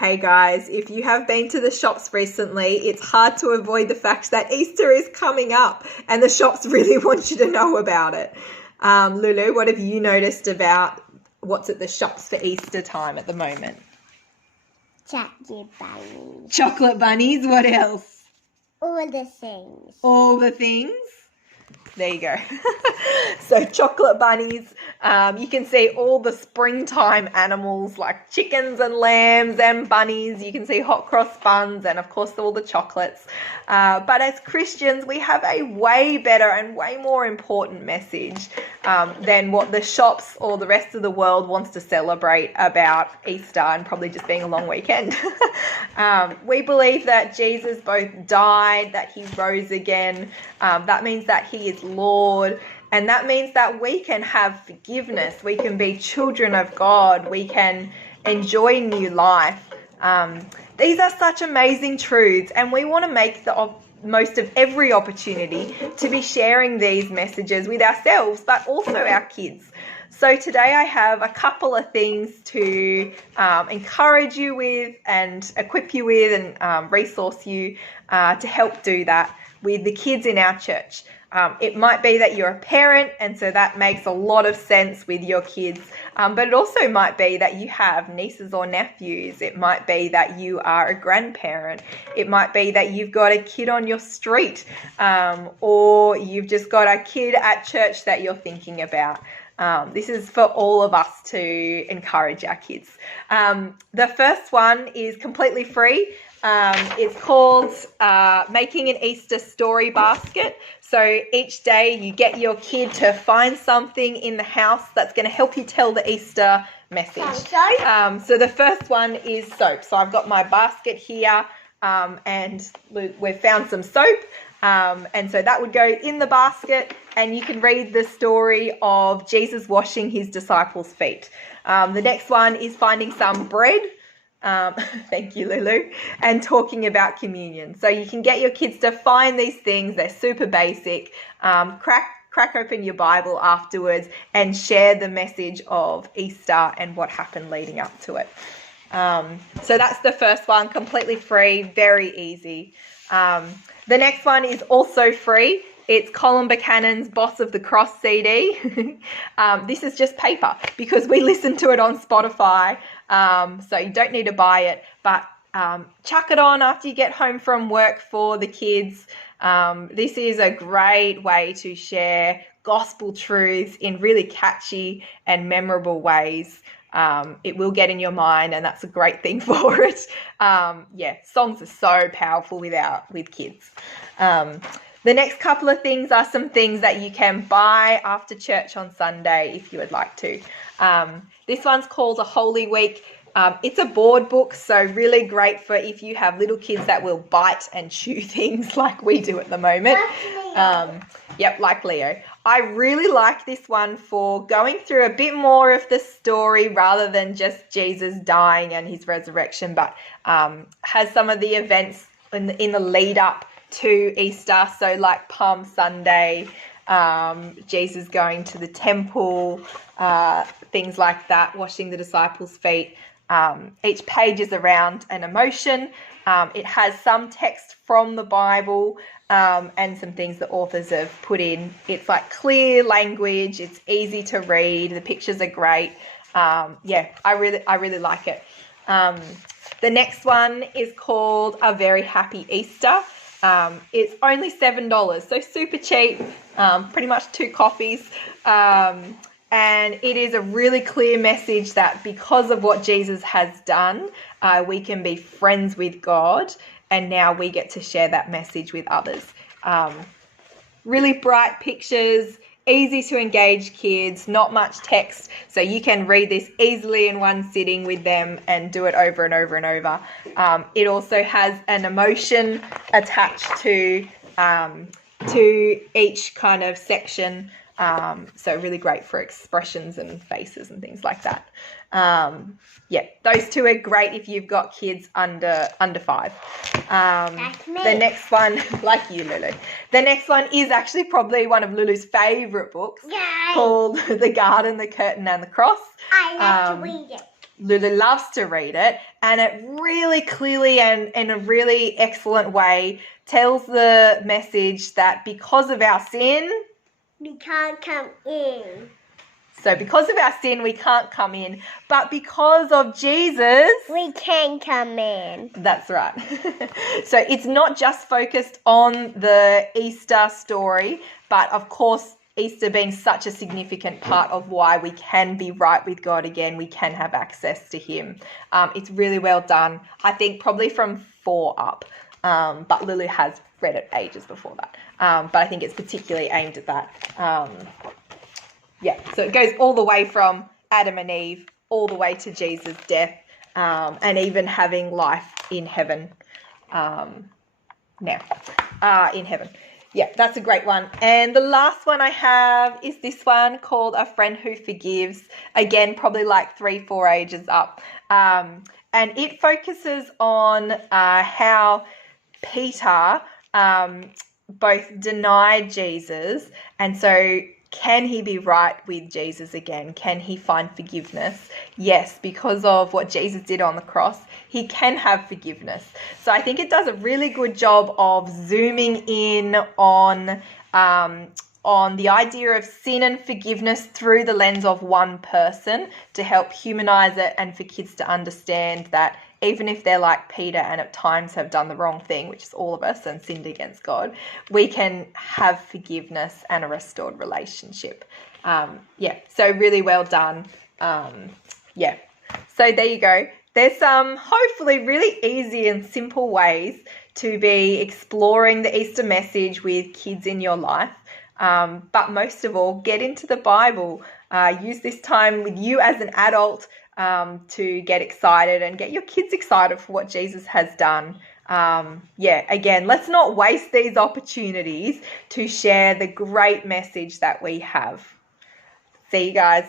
Hey guys, if you have been to the shops recently, it's hard to avoid the fact that Easter is coming up and the shops really want you to know about it. Lulu, what have you noticed about what's at the shops for Easter time at the moment? Chocolate bunnies. Chocolate bunnies, what else? All the things. All the things? There you go. So chocolate bunnies, you can see all the springtime animals like chickens and lambs and bunnies. You can see hot cross buns and of course all the chocolates. But as Christians, we have a way better and way more important message than what the shops or the rest of the world wants to celebrate about Easter and probably just being a long weekend. We believe that Jesus both died, that he rose again. That means that he is Lord. And that means that we can have forgiveness. We can be children of God. We can enjoy new life. These are such amazing truths, and we want to make the most of every opportunity to be sharing these messages with ourselves, but also our kids. So today I have a couple of things to encourage you with and equip you with and resource you to help do that with the kids in our church. It might be that you're a parent and so that makes a lot of sense with your kids, but it also might be that you have nieces or nephews. It might be that you are a grandparent. It might be that you've got a kid on your street, or you've just got a kid at church that you're thinking about. This is for all of us to encourage our kids. The first one is completely free. It's called Making an Easter Story Basket. So each day you get your kid to find something in the house that's going to help you tell the Easter message. So the first one is soap. So I've got my basket here, and we've found some soap. And so that would go in the basket, and you can read the story of Jesus washing his disciples' feet. The next one is finding some bread. Thank you, Lulu. And talking about communion. So you can get your kids to find these things. They're super basic. Crack open your Bible afterwards and share the message of Easter and what happened leading up to it. So that's the first one, completely free, very easy. The next one is also free. It's Colin Buchanan's Boss of the Cross CD. This is just paper because we listen to it on Spotify. So you don't need to buy it, but chuck it on after you get home from work for the kids. This is a great way to share gospel truths in really catchy and memorable ways. It will get in your mind, and that's a great thing for it. Songs are so powerful with kids. The next couple of things are some things that you can buy after church on Sunday if you would like to. This one's called A Holy Week. It's a board book, so really great for if you have little kids that will bite and chew things like we do at the moment. Like Leo. I really like this one for going through a bit more of the story rather than just Jesus dying and his resurrection, but has some of the events in the lead up to Easter. So like Palm Sunday, Jesus going to the temple, things like that, washing the disciples' feet. Each page is around an emotion. It has some text from the Bible and some things the authors have put in. It's like clear language. It's easy to read. The pictures are great. I really like it. The next one is called A Very Happy Easter. It's only $7, so super cheap, pretty much 2 coffees. And it is a really clear message that because of what Jesus has done, we can be friends with God, and now we get to share that message with others. Really bright pictures, easy to engage kids, not much text, so you can read this easily in one sitting with them and do it over and over and over. It also has an emotion attached to each kind of section. So really great for expressions and faces and things like that. Those 2 are great if you've got kids under 5. Like me. The next one, like you, Lulu. The next one is actually probably one of Lulu's favourite books, called The Garden, the Curtain and the Cross. I love to read it. Lulu loves to read it, and it really clearly and in a really excellent way tells the message that because of our sin, we can't come in. So because of our sin, we can't come in, but because of Jesus, we can come in. That's right. So it's not just focused on the Easter story, but of course, Easter being such a significant part of why we can be right with God again, we can have access to Him. It's really well done. I think probably from 4 up, but Lulu has read it ages before that. But I think it's particularly aimed at that. So it goes all the way from Adam and Eve, all the way to Jesus' death, and even having life in heaven in heaven. Yeah, that's a great one. And the last one I have is this one called A Friend Who Forgives. Again, probably like 3-4 ages up. And it focuses on how Peter both denied Jesus, and so can he be right with Jesus again? Can he find forgiveness? Yes, because of what Jesus did on the cross, he can have forgiveness. So I think it does a really good job of zooming in on the idea of sin and forgiveness through the lens of one person to help humanize it and for kids to understand that even if they're like Peter and at times have done the wrong thing, which is all of us, and sinned against God, we can have forgiveness and a restored relationship. So really well done. So there you go. There's some hopefully really easy and simple ways to be exploring the Easter message with kids in your life. But most of all, get into the Bible. Use this time with you as an adult to get excited and get your kids excited for what Jesus has done. Again, let's not waste these opportunities to share the great message that we have. See you guys.